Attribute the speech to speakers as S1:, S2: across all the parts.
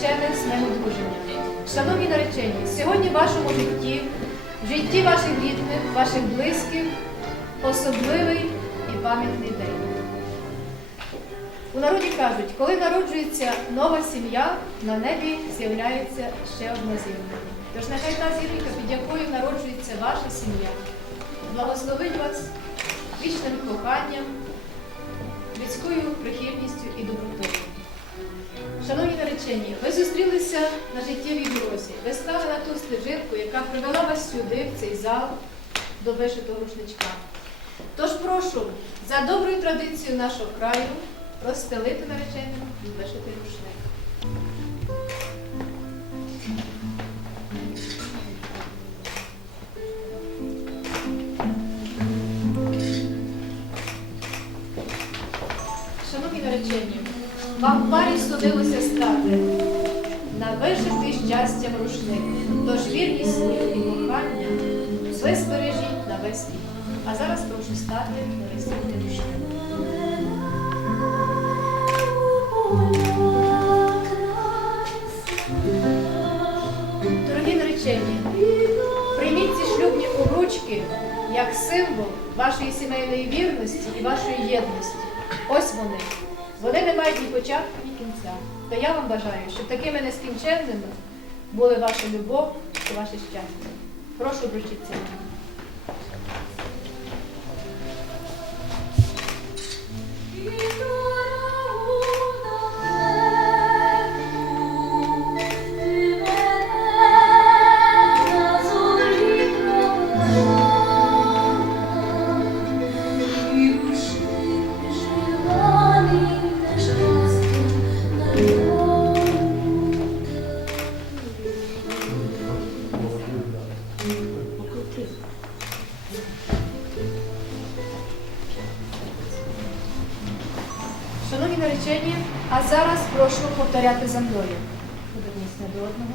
S1: члени свого друження. Шановні наречені, сьогодні в вашому житті, в житті ваших рідних, ваших близьких, особливий і пам'ятний день. У народі кажуть, коли народжується нова сім'я, на небі з'являється ще одна зірка. Тож нехай та зірка, під якою народжується ваша сім'я, благословить вас вічним коханням, людською прихильністю і добротою. Шановні наречені, ви зустрілися на життєвій дорозі. Ви стали на ту стежинку, яка привела вас сюди, в цей зал, до вишитого рушничка. Тож прошу, за доброю традицією нашого краю, розстелити нареченим вишитий рушник. Шановні наречені, вам парі судилося стати на вишитий щастям рушник, тож вірність і кохання ви збережіть на весь вік. А зараз прошу стати весільний рушник. Дорогі наречені, прийміть ці шлюбні обручки як символ вашої сімейної вірності і вашої єдності. Ось вони. Вони не мають ні початку, ні кінця. Та я вам бажаю, щоб такими нескінченними були ваша любов і ваше щастя. Прошу вручитися. Повторяти за мною. Поверніться до одного.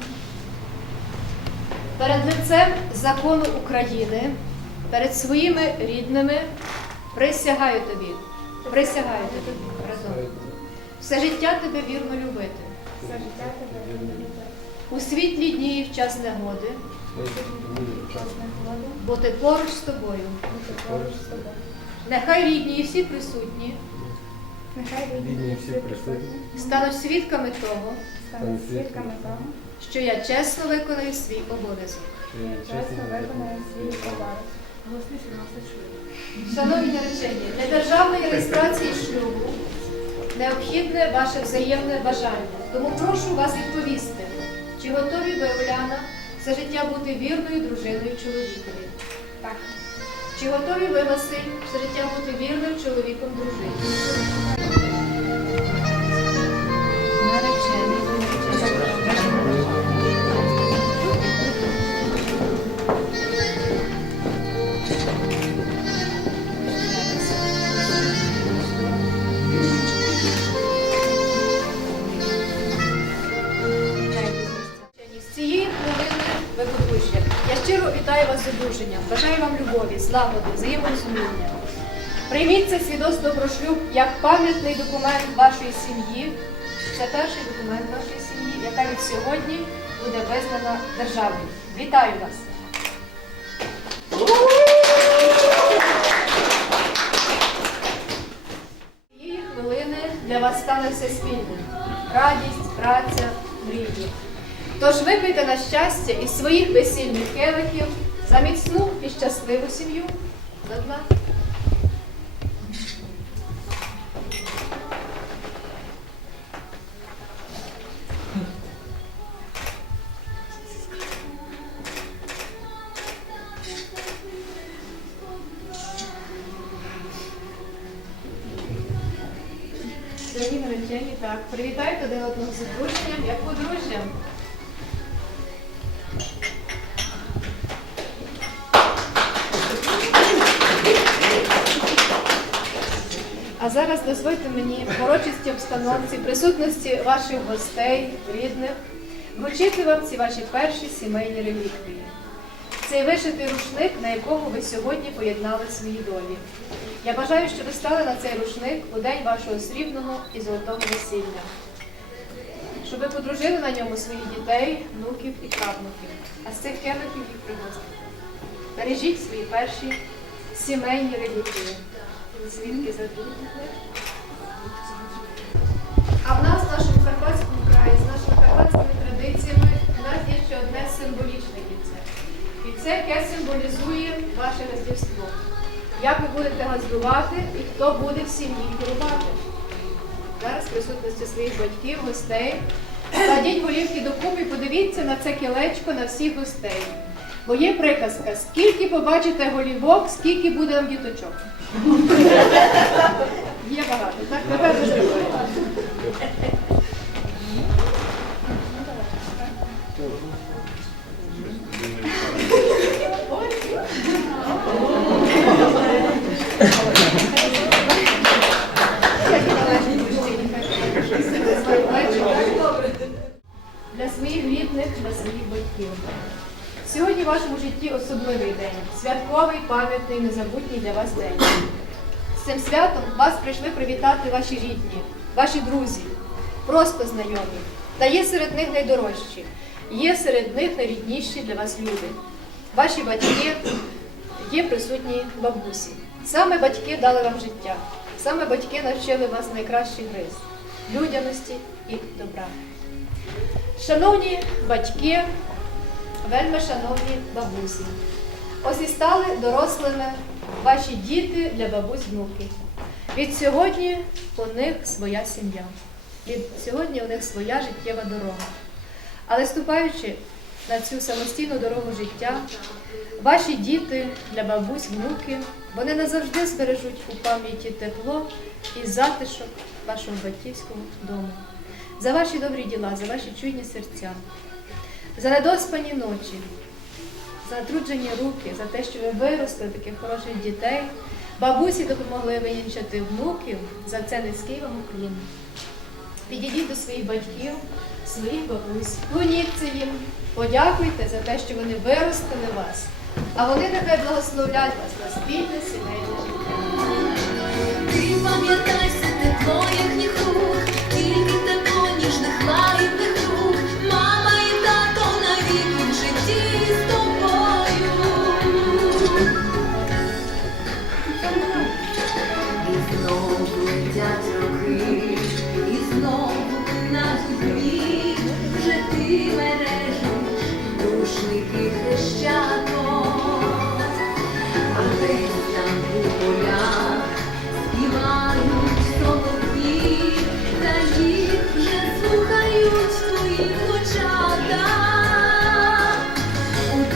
S1: Перед лицем закону України, перед своїми рідними присягаю тобі. Присягаю тобі разом. Все життя тебе вірно любити.
S2: Все життя тебе вірно любити.
S1: У світлі дні і в час негоди бути поруч з тобою.
S2: бути поруч з тобою.
S1: Нехай рідні і всі присутні
S3: Рідні всі присутні.
S1: стануть свідками того,
S2: стануть свідками того,
S1: що я чесно виконую свій обов'язок.
S2: чесно виконає свій обов'язок.
S1: Шановні наречені, для державної реєстрації шлюбу необхідне ваше взаємне бажання. Тому прошу вас відповісти, чи готові ви, Оляна, за життя бути вірною дружиною чоловікові?
S2: Так.
S1: Чи готові ви, Василь, за життя бути вірним чоловіком дружині? Злагоди, взаєморозуміння. Прийміть це свідоцтво про шлюб як пам'ятний документ вашої сім'ї. Це перший документ вашої сім'ї, яка від сьогодні буде визнана державою. Вітаю вас! Цієї хвилини для вас стане все спільне. Радість, праця, мрії. Тож випийте на щастя із своїх весільних келихів за міцну і щасливу сім'ю. За два. Так, привітайте один одного з одруженням, як подружжям. А зараз дозвольте мені урочистій обстановці, присутності ваших гостей, рідних, вручити вам ці ваші перші сімейні реліквії. Цей вишитий рушник, на якому ви сьогодні поєднали свої долі. Я бажаю, щоб ви стали на цей рушник у день вашого срібного і золотого весілля. щоб ви подружили на ньому своїх дітей, внуків і правнуків, а з цих келихів їх пригостите. Бережіть свої перші сімейні релігії. Свідки задумали. А в нас, в нашому Карпатському краї, з нашими карпатськими традиціями, у нас є ще одне символічне кільце. Кільце, яке символізує ваше газдівство. Як ви будете газдувати і хто буде в сім'ї керувати. Зараз присутності своїх батьків, гостей. Кладіть голівки докупи і подивіться на це кілечко на всіх гостей. Бо є приказка, скільки побачите голівок, скільки буде вам діточок. Є багато, так? Тепер багато. Для своїх рідних, для своїх батьків. Сьогодні в вашому житті особливий день, святковий, пам'ятний, незабутній для вас день. З цим святом вас прийшли привітати ваші рідні, ваші друзі, просто знайомі. Та є серед них найдорожчі, є серед них найрідніші для вас люди. Ваші батьки є присутні бабусі. Саме батьки дали вам життя, саме батьки навчили вас найкращий гриз людяності і добра. Шановні батьки, вельми шановні бабусі, ось і стали дорослими ваші діти для бабусь внуки. Від сьогодні у них своя сім'я. Від сьогодні у них своя життєва дорога. Але ступаючи на цю самостійну дорогу життя, ваші діти для бабусь, внуки, вони назавжди збережуть у пам'яті тепло і затишок вашого батьківського дому. За ваші добрі діла, за ваші чуйні серця, за недоспані ночі, за натруджені руки, за те, що ви виросли таких хороших дітей. Бабусі допомогли винянчати внуків, за це низький вам уклін. Підійдіть до своїх батьків, своїх бабусь, клоніться їм, подякуйте за те, що вони виростили вас, а вони нехай благословлять вас на спільне сімейне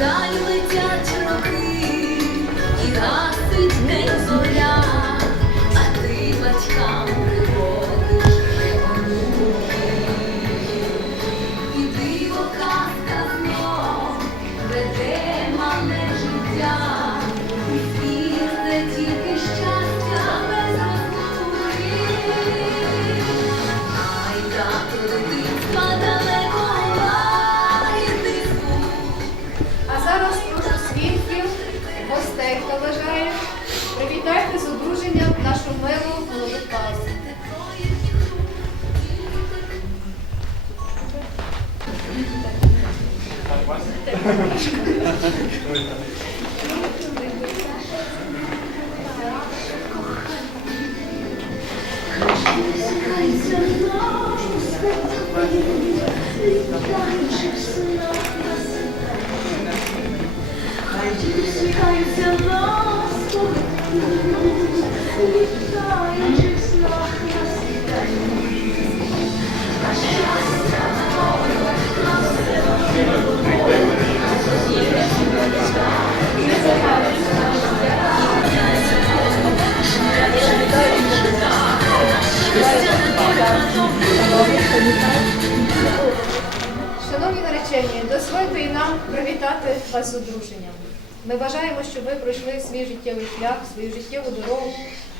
S1: Darling.
S3: Хай діскаються нас,
S1: Наречені, дозвольте і нам привітати вас з одруженням. Ми бажаємо, щоб ви пройшли свій життєвий шлях, свою життєву дорогу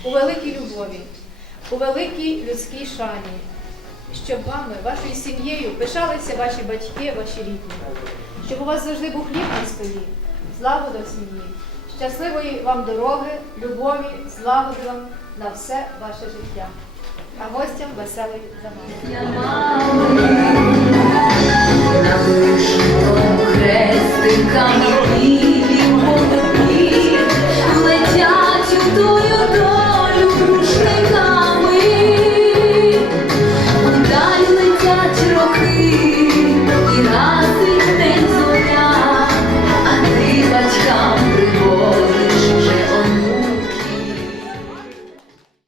S1: у великій любові, у великій людській шані, щоб вами, вашою сім'єю пишалися ваші батьки, ваші рідні, щоб у вас завжди був хліб на столі, злагода в сім'ї, щасливої вам дороги, любові, злагоди вам на все ваше життя. А гостям.
S3: Я мала Навишним хрестиками.